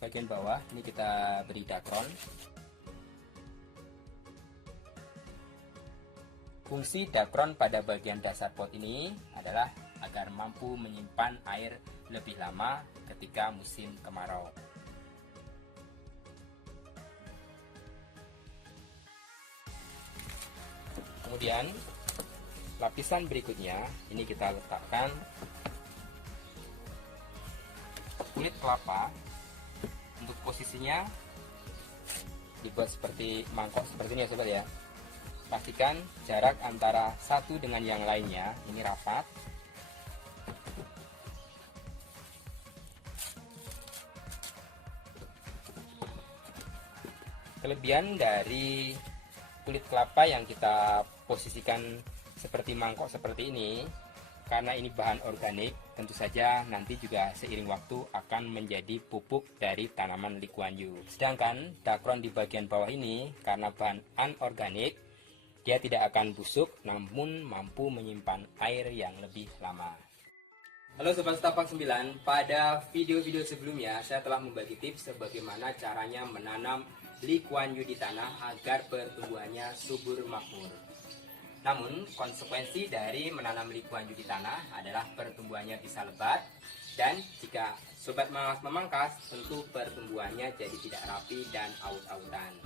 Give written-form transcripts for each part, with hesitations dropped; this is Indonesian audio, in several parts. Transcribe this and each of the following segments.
bagian bawah ini kita beri dakron. Fungsi dakron pada bagian dasar pot ini adalah agar mampu menyimpan air lebih lama ketika musim kemarau. Kemudian lapisan berikutnya ini kita letakkan kulit kelapa. Untuk posisinya dibuat seperti mangkok seperti ini ya sobat ya. Pastikan jarak antara satu dengan yang lainnya ini rapat. Kelebihan dari kulit kelapa yang kita posisikan seperti mangkok seperti ini, karena ini bahan organik, tentu saja nanti juga seiring waktu akan menjadi pupuk dari tanaman Lee Kuan Yew. Sedangkan dakron di bagian bawah ini karena bahan anorganik, dia tidak akan busuk namun mampu menyimpan air yang lebih lama. Halo Sobat Setapak 9, pada video-video sebelumnya saya telah membagi tips bagaimana caranya menanam Lee Kuan Yew di tanah agar pertumbuhannya subur makmur. Namun, konsekuensi dari menanam Lee Kuan Yew di tanah adalah pertumbuhannya bisa lebat, dan jika sobat malas memangkas, tentu pertumbuhannya jadi tidak rapi dan aut-autan.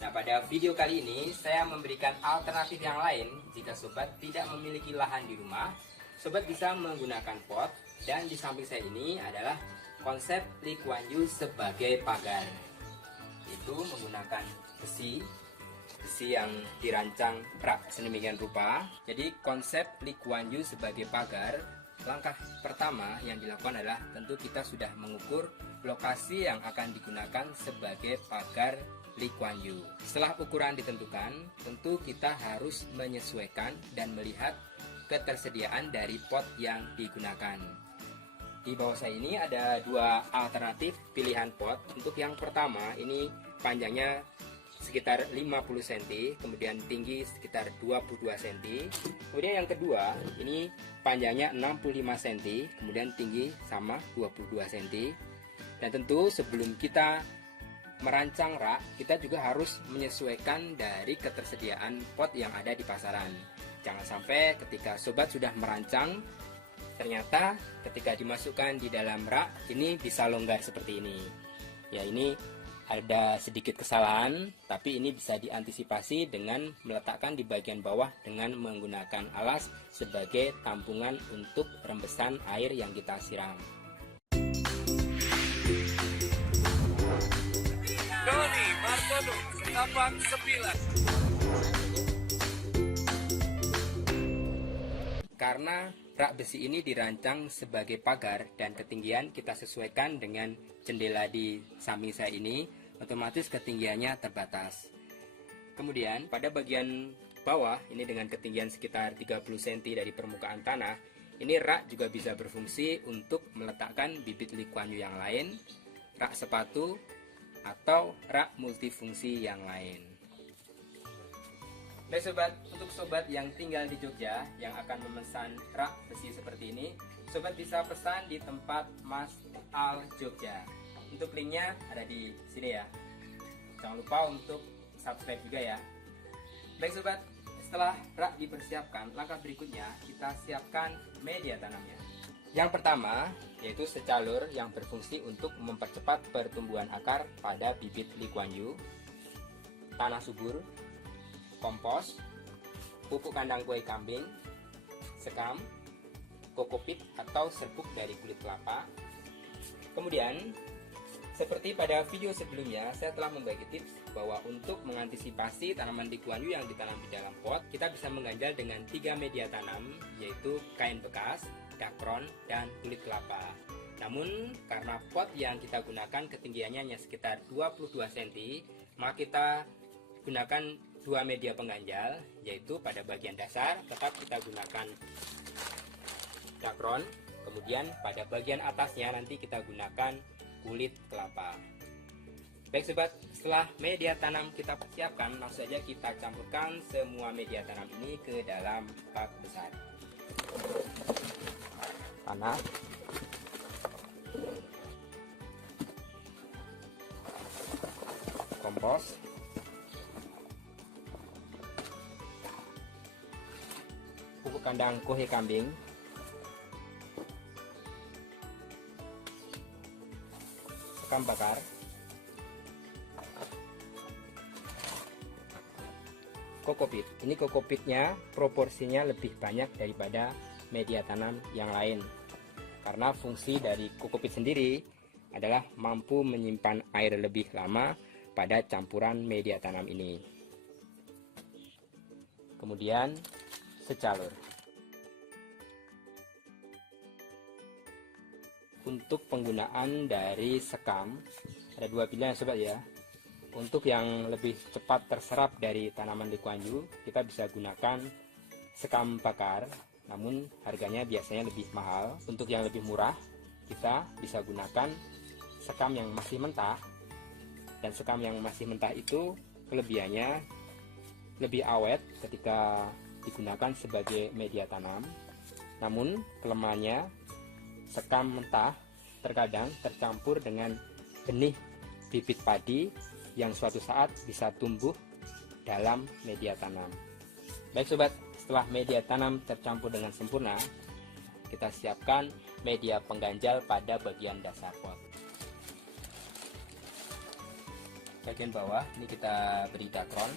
Nah, pada video kali ini saya memberikan alternatif yang lain. Jika sobat tidak memiliki lahan di rumah, sobat bisa menggunakan pot, dan di samping saya ini adalah konsep Lee Kuan Yew sebagai pagar. Itu menggunakan besi yang dirancang rak sedemikian rupa. Jadi konsep Lee Kuan Yew sebagai pagar, langkah pertama yang dilakukan adalah tentu kita sudah mengukur lokasi yang akan digunakan sebagai pagar Lee Kuan Yew. Setelah ukuran ditentukan, tentu kita harus menyesuaikan dan melihat ketersediaan dari pot yang digunakan. Di bawah saya ini ada dua alternatif pilihan pot. Untuk yang pertama ini panjangnya sekitar 50 cm, kemudian tinggi sekitar 22 cm. Kemudian yang kedua, ini panjangnya 65 cm, kemudian tinggi sama 22 cm. Dan tentu sebelum kita merancang rak, kita juga harus menyesuaikan dari ketersediaan pot yang ada di pasaran. Jangan sampai ketika sobat sudah merancang, ternyata ketika dimasukkan di dalam rak, ini bisa longgar seperti ini. Ya, ini ada sedikit kesalahan, tapi ini bisa diantisipasi dengan meletakkan di bagian bawah dengan menggunakan alas sebagai tampungan untuk rembesan air yang kita siram. Doni Martono, Setapak 9. Karena rak besi ini dirancang sebagai pagar dan ketinggian kita sesuaikan dengan jendela di samping saya ini, otomatis ketinggiannya terbatas. Kemudian pada bagian bawah ini dengan ketinggian sekitar 30 cm dari permukaan tanah, ini rak juga bisa berfungsi untuk meletakkan bibit Lee Kuan Yew yang lain, rak sepatu, atau rak multifungsi yang lain. Baik sobat, untuk sobat yang tinggal di Jogja yang akan memesan rak besi seperti ini, sobat bisa pesan di tempat Mas Al Jogja. Untuk linknya ada di sini ya. Jangan lupa untuk subscribe juga ya. Baik sobat, setelah rak dipersiapkan, langkah berikutnya kita siapkan media tanamnya. Yang pertama yaitu secalur yang berfungsi untuk mempercepat pertumbuhan akar pada bibit Lee Kuan Yew, tanah subur, kompos, pupuk kandang kue kambing, sekam, kokopit atau serbuk dari kulit kelapa. Kemudian, seperti pada video sebelumnya, saya telah membagi tips bahwa untuk mengantisipasi tanaman Lee Kuan Yew yang ditanam di dalam pot, kita bisa mengganjal dengan 3 media tanam, yaitu kain bekas, dakron, dan kulit kelapa. Namun, karena pot yang kita gunakan ketinggiannya hanya sekitar 22 cm, maka kita gunakan 2 media pengganjal, yaitu pada bagian dasar tetap kita gunakan dakron, kemudian pada bagian atasnya nanti kita gunakan kulit kelapa. Baik sobat, setelah media tanam kita siapkan, langsung saja kita campurkan semua media tanam ini ke dalam bak besar. Tanah, kompos, pupuk kandang kohe kambing, sekam bakar, kokopit. Ini kokopitnya proporsinya lebih banyak daripada media tanam yang lain, karena fungsi dari kokopit sendiri adalah mampu menyimpan air lebih lama pada campuran media tanam ini. Kemudian secalur. Untuk penggunaan dari sekam ada dua pilihan sobat ya. Untuk yang lebih cepat terserap dari tanaman likuanyu, kita bisa gunakan sekam bakar, namun harganya biasanya lebih mahal. Untuk yang lebih murah, kita bisa gunakan sekam yang masih mentah. Dan sekam yang masih mentah itu kelebihannya lebih awet ketika digunakan sebagai media tanam. Namun kelemahannya, sekam mentah terkadang tercampur dengan benih bibit padi yang suatu saat bisa tumbuh dalam media tanam. Baik sobat, setelah media tanam tercampur dengan sempurna, kita siapkan media pengganjal pada bagian dasar pot. Bagian bawah ini kita beri dakron.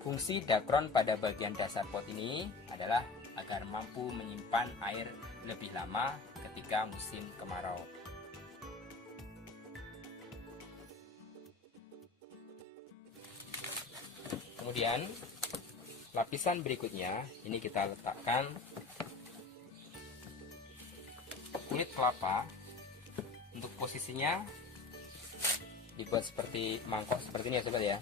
Fungsi dakron pada bagian dasar pot ini adalah agar mampu menyimpan air lebih lama ketika musim kemarau. Kemudian lapisan berikutnya ini kita letakkan kulit kelapa. Untuk posisinya dibuat seperti mangkok seperti ini ya sobat ya.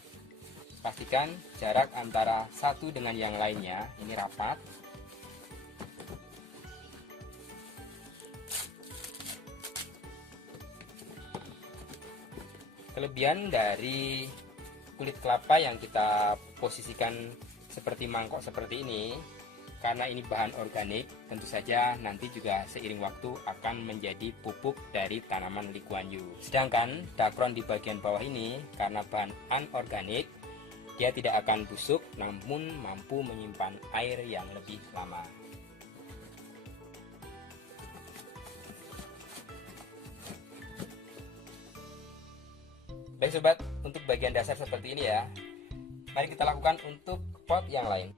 Pastikan jarak antara satu dengan yang lainnya ini rapat. Kelebihan dari kulit kelapa yang kita posisikan seperti mangkok seperti ini, karena ini bahan organik, tentu saja nanti juga seiring waktu akan menjadi pupuk dari tanaman likuanyu. Sedangkan dakron di bagian bawah ini karena bahan anorganik, dia tidak akan busuk namun mampu menyimpan air yang lebih lama. Baik sobat, untuk bagian dasar seperti ini ya. Mari kita lakukan untuk pot yang lain.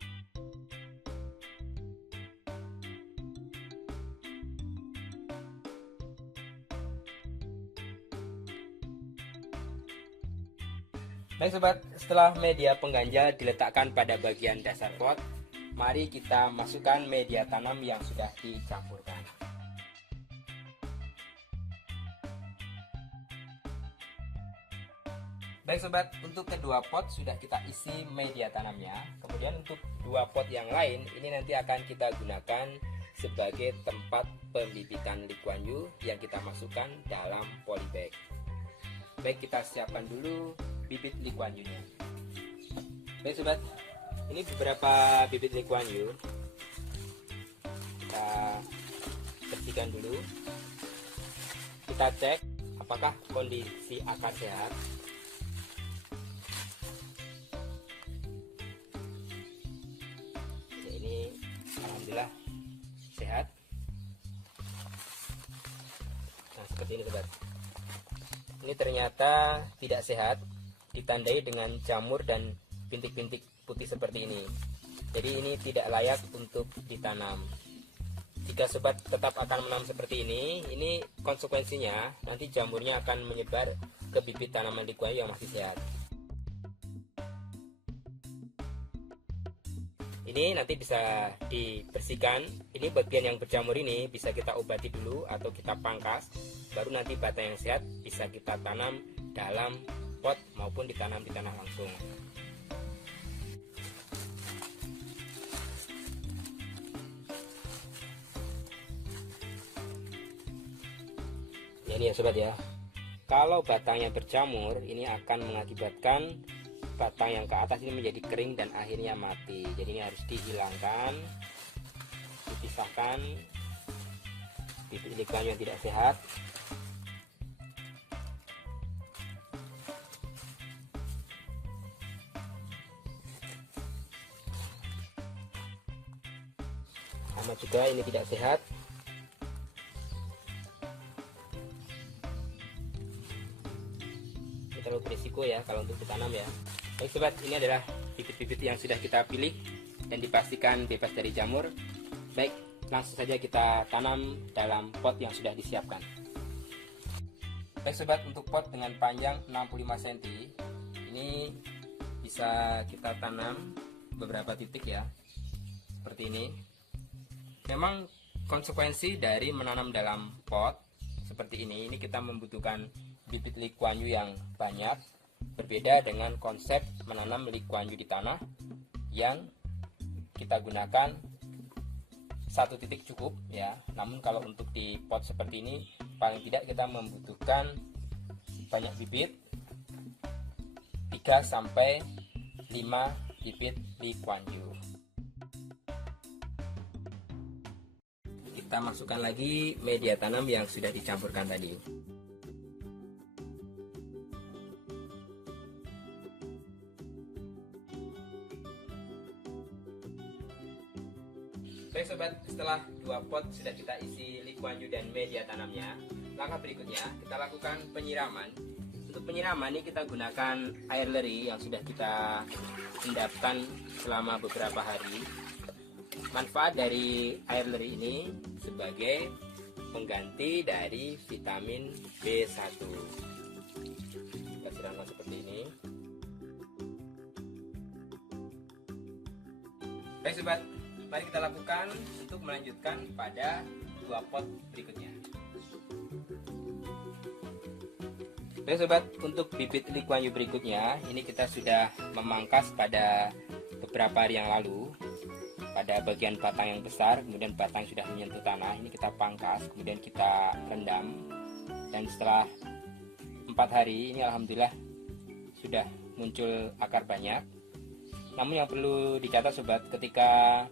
Baik sobat, setelah media pengganjal diletakkan pada bagian dasar pot, mari kita masukkan media tanam yang sudah dicampurkan. Baik sobat, untuk kedua pot sudah kita isi media tanamnya. Kemudian untuk dua pot yang lain, ini nanti akan kita gunakan sebagai tempat pembibitan likuanyu yang kita masukkan dalam polybag. Baik, kita siapkan dulu bibit likuanyunya. Baik sobat, ini beberapa bibit likuanyu. Kita bersihkan dulu. Kita cek apakah kondisi akar sehat. Ya, ini alhamdulillah sehat. Nah, seperti ini sobat. Ini ternyata tidak sehat, ditandai dengan jamur dan bintik-bintik putih seperti ini. Jadi ini tidak layak untuk ditanam. Jika sobat tetap akan menanam seperti ini konsekuensinya nanti jamurnya akan menyebar ke bibit tanaman likuanyu yang masih sehat. Ini nanti bisa dibersihkan. Ini bagian yang berjamur ini bisa kita obati dulu atau kita pangkas. Baru nanti batang yang sehat bisa kita tanam dalam pot maupun ditanam di tanah langsung. Ya, ini ya sobat ya. Kalau batangnya berjamur, ini akan mengakibatkan batang yang ke atas ini menjadi kering dan akhirnya mati. Jadi ini harus dihilangkan, dipisahkan bibit likuanyu yang tidak sehat. juga ini tidak sehat. Ini terlalu berisiko ya kalau untuk ditanam ya. Baik sobat, ini adalah bibit-bibit yang sudah kita pilih dan dipastikan bebas dari jamur. Baik, langsung saja kita tanam dalam pot yang sudah disiapkan. Baik sobat, untuk pot dengan panjang 65 cm ini bisa kita tanam beberapa titik ya, seperti ini. Memang konsekuensi dari menanam dalam pot seperti ini kita membutuhkan bibit Lee Kuan Yew yang banyak, berbeda dengan konsep menanam Lee Kuan Yew di tanah yang kita gunakan satu titik cukup ya. Namun kalau untuk di pot seperti ini paling tidak kita membutuhkan banyak bibit, 3 sampai 5 bibit Lee Kuan Yew. Kita masukkan lagi media tanam yang sudah dicampurkan tadi. Baik sobat, setelah 2 pot sudah kita isi Lee Kuan Yew dan media tanamnya, langkah berikutnya kita lakukan penyiraman. Untuk penyiraman ini kita gunakan air leri yang sudah kita endapkan selama beberapa hari. Manfaat dari air leri ini sebagai pengganti dari vitamin B1. Kita siramkan seperti ini. Baik sobat, mari kita lakukan untuk melanjutkan pada 2 pot berikutnya. Baik sobat, untuk bibit Lee Kuan Yew berikutnya ini kita sudah memangkas pada beberapa hari yang lalu. Pada bagian batang yang besar, kemudian batang yang sudah menyentuh tanah, ini kita pangkas, kemudian kita rendam. Dan setelah 4 hari ini alhamdulillah sudah muncul akar banyak. Namun yang perlu dicatat sobat, ketika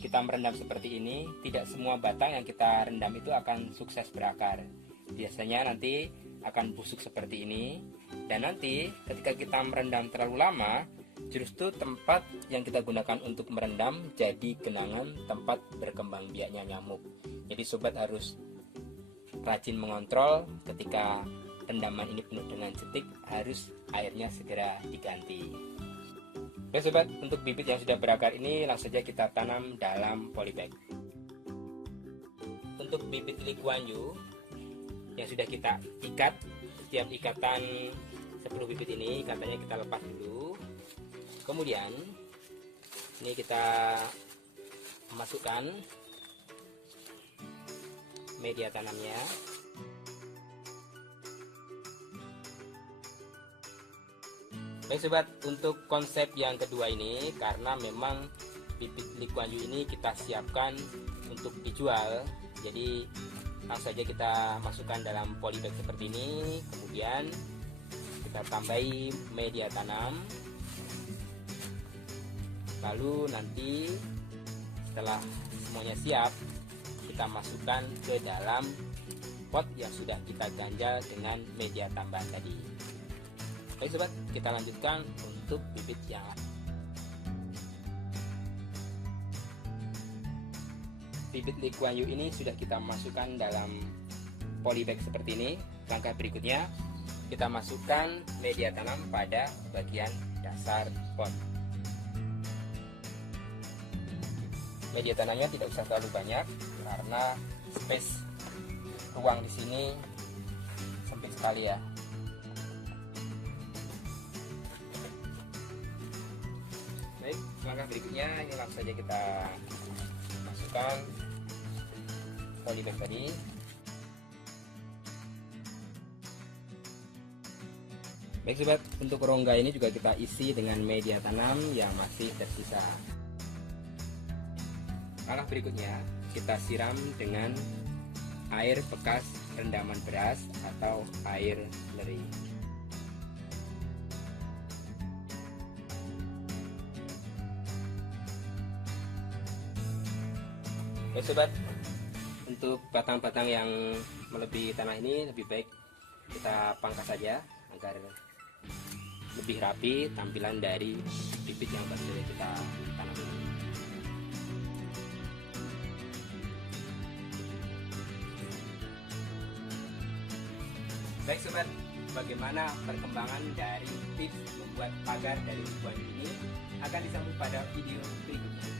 kita merendam seperti ini, tidak semua batang yang kita rendam itu akan sukses berakar. Biasanya nanti akan busuk seperti ini. Dan nanti ketika kita merendam terlalu lama, justru tempat yang kita gunakan untuk merendam jadi genangan tempat berkembang biaknya nyamuk. Jadi sobat harus rajin mengontrol ketika rendaman ini penuh dengan cetik, harus airnya segera diganti. Oke sobat, untuk bibit yang sudah berakar ini langsung saja kita tanam dalam polybag. Untuk bibit Lee Kuan Yew yang sudah kita ikat, setiap ikatan 10 bibit ini ikatannya kita lepas dulu. Kemudian ini kita masukkan media tanamnya. Baik sobat, untuk konsep yang kedua ini karena memang bibit Lee Kuan Yew ini kita siapkan untuk dijual, jadi langsung saja kita masukkan dalam polybag seperti ini. Kemudian kita tambahi media tanam. Lalu nanti setelah semuanya siap, kita masukkan ke dalam pot yang sudah kita ganjal dengan media tambahan tadi. Baik sobat, kita lanjutkan untuk bibit yang lain. Bibit Lee Kuan Yew ini sudah kita masukkan dalam polybag seperti ini. Langkah berikutnya kita masukkan media tanam pada bagian dasar pot. Media tanamnya tidak usah terlalu banyak karena space ruang di sini sempit sekali ya. Baik, langkah berikutnya ini langsung saja kita masukkan polybag tadi. Baik sobat, untuk rongga ini juga kita isi dengan media tanam yang masih tersisa. Langkah berikutnya kita siram dengan air bekas rendaman beras atau air leri. Oke sobat, untuk batang-batang yang melebihi tanah ini lebih baik kita pangkas saja agar lebih rapi tampilan dari bibit yang baru saja kita tanam ini. Baik sobat, bagaimana perkembangan dari tips membuat pagar dari ribuan ini akan disambung pada video berikutnya.